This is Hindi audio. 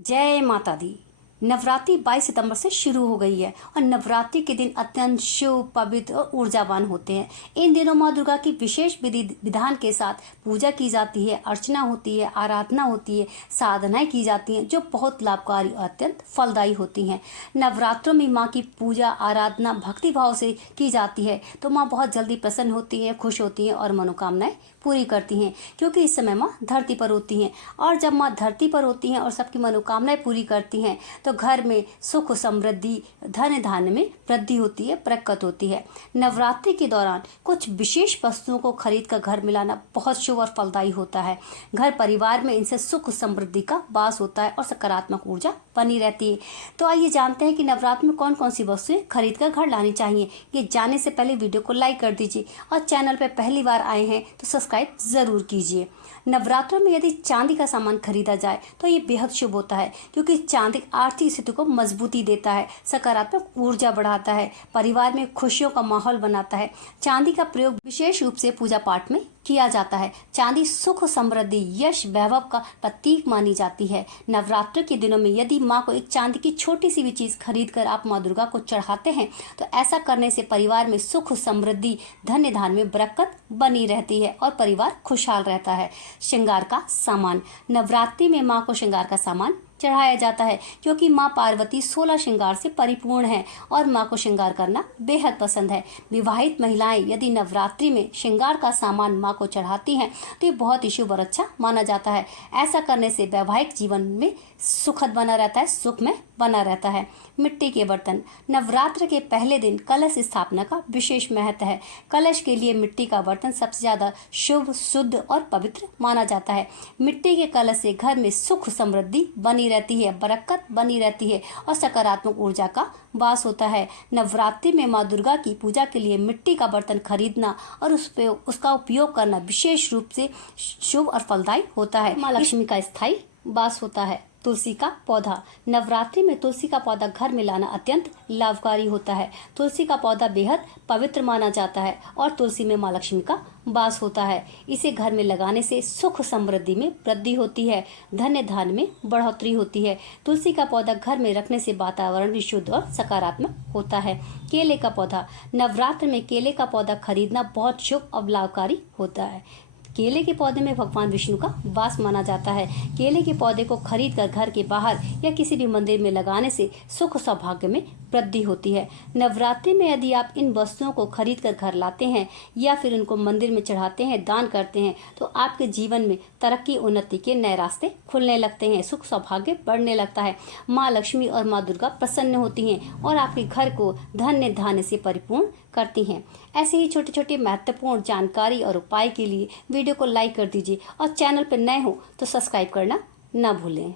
जय माता दी। नवरात्रि 22 सितंबर से शुरू हो गई है और नवरात्रि के दिन अत्यंत शुभ, पवित्र और ऊर्जावान होते हैं। इन दिनों माँ दुर्गा की विशेष विधि विधान के साथ पूजा की जाती है, अर्चना होती है, आराधना होती है, साधनाएं की जाती हैं जो बहुत लाभकारी और अत्यंत फलदायी होती हैं। नवरात्रों में माँ की पूजा, आराधना भक्ति भाव से की जाती है तो माँ बहुत जल्दी प्रसन्न होती है, खुश होती हैं और मनोकामनाएं पूरी करती हैं, क्योंकि इस समय माँ धरती पर होती हैं। और जब माँ धरती पर होती हैं और सबकी मनोकामनाएं पूरी करती हैं तो घर में सुख, समृद्धि, धन धान्य में वृद्धि होती है, बरकत होती है। नवरात्रि के दौरान कुछ विशेष वस्तुओं को खरीद कर घर में लाना बहुत शुभ और फलदायी होता है। घर परिवार में इनसे सुख समृद्धि का वास होता है और सकारात्मक ऊर्जा बनी रहती है। तो आइए जानते हैं कि नवरात्र में कौन कौन सी वस्तुएं खरीद कर घर लानी चाहिए। ये जानने से पहले वीडियो को लाइक कर दीजिए और चैनल पर पहली बार आए हैं तो सब्सक्राइब जरूर कीजिए। नवरात्रों में यदि चांदी का सामान खरीदा जाए तो ये बेहद शुभ होता है, क्योंकि चांदी आर्थिक स्थिति को मजबूती देता है, सकारात्मक ऊर्जा बढ़ाता है, परिवार में खुशियों का माहौल बनाता है। चांदी का प्रयोग विशेष रूप से पूजा पाठ में किया जाता है। चांदी सुख, समृद्धि, यश, वैभव का प्रतीक मानी जाती है। नवरात्र के दिनों में यदि माँ को एक चांदी की छोटी सी भी चीज खरीद कर आप माँ दुर्गा को चढ़ाते हैं तो ऐसा करने से परिवार में सुख, समृद्धि, धन्य धान्य में बरकत बनी रहती है और परिवार खुशहाल रहता है। श्रृंगार का सामान। नवरात्रि में माँ को श्रृंगार का सामान चढ़ाया जाता है, क्योंकि माँ पार्वती 16 श्रृंगार से परिपूर्ण है और माँ को श्रृंगार करना बेहद पसंद है। विवाहित महिलाएं यदि नवरात्रि में श्रृंगार का सामान माँ को चढ़ाती हैं तो ये बहुत ही शुभ और अच्छा माना जाता है। ऐसा करने से वैवाहिक जीवन में सुखद बना रहता है, सुखमय बना रहता है। मिट्टी के बर्तन। नवरात्र के पहले दिन कलश स्थापना का विशेष महत्व है। कलश के लिए मिट्टी का बर्तन सबसे ज्यादा शुभ, शुद्ध और पवित्र माना जाता है। मिट्टी के कलश से घर में सुख, समृद्धि बनी रहती है, बरकत बनी रहती है और सकारात्मक ऊर्जा का वास होता है। नवरात्रि में माँ दुर्गा की पूजा के लिए मिट्टी का बर्तन खरीदना और उसका उपयोग करना विशेष रूप से शुभ और फलदायी होता है। माँ लक्ष्मी का स्थायी वास होता है। तुलसी का पौधा। नवरात्रि में तुलसी का पौधा घर में लाना अत्यंत लाभकारी होता है। तुलसी का पौधा बेहद पवित्र माना जाता है और तुलसी में माँ लक्ष्मी का वास होता है। इसे घर में लगाने से सुख, समृद्धि में वृद्धि होती है, धन्य धान्य में बढ़ोतरी होती है। तुलसी का पौधा घर में रखने से वातावरण भी शुद्ध और सकारात्मक होता है। केले का पौधा। नवरात्र में केले का पौधा खरीदना बहुत शुभ और लाभकारी होता है। केले के पौधे में भगवान विष्णु का वास माना जाता है। केले के पौधे को खरीद कर घर के बाहर या किसी भी मंदिर में लगाने से सुख, सौभाग्य में वृद्धि होती है। नवरात्रि में यदि आप इन वस्तुओं को खरीद कर घर लाते हैं या फिर उनको मंदिर में चढ़ाते हैं, दान करते हैं तो आपके जीवन में तरक्की, उन्नति के नए रास्ते खुलने लगते हैं, सुख सौभाग्य बढ़ने लगता है। माँ लक्ष्मी और माँ दुर्गा प्रसन्न होती हैं और आपके घर को धन्य धान्य से परिपूर्ण करती हैं। ऐसे ही छोटे छोटे महत्वपूर्ण जानकारी और उपाय के लिए वीडियो को लाइक कर दीजिए और चैनल पर नए हो तो सब्सक्राइब करना ना भूलें।